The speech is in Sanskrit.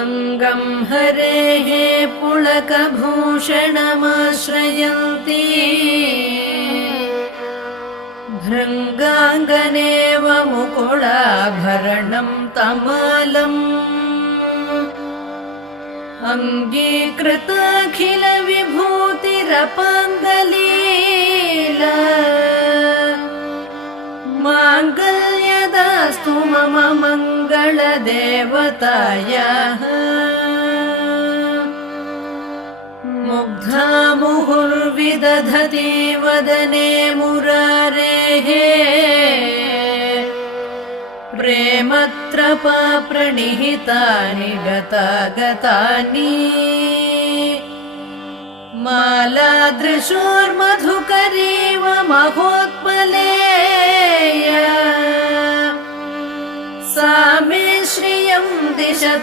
अंगं हरेः पुलकभूषणमाश्रयन्ती भृङ्गाङ्गनेव मुकुलाभरणं तमालम् अङ्गीकृताखिलविभूतिरपाङ्गलीला माङ्गल्यदास्तु मम मङ्गलदेवतायाः मुग्धा मुहुर्विदधति वदने मुरारेः प्रेमत्रपा प्रणिहितानि गतागतानि मालादृशोर्मधुकरीव महोत्पलेया सा मे श्रियं दिशतु।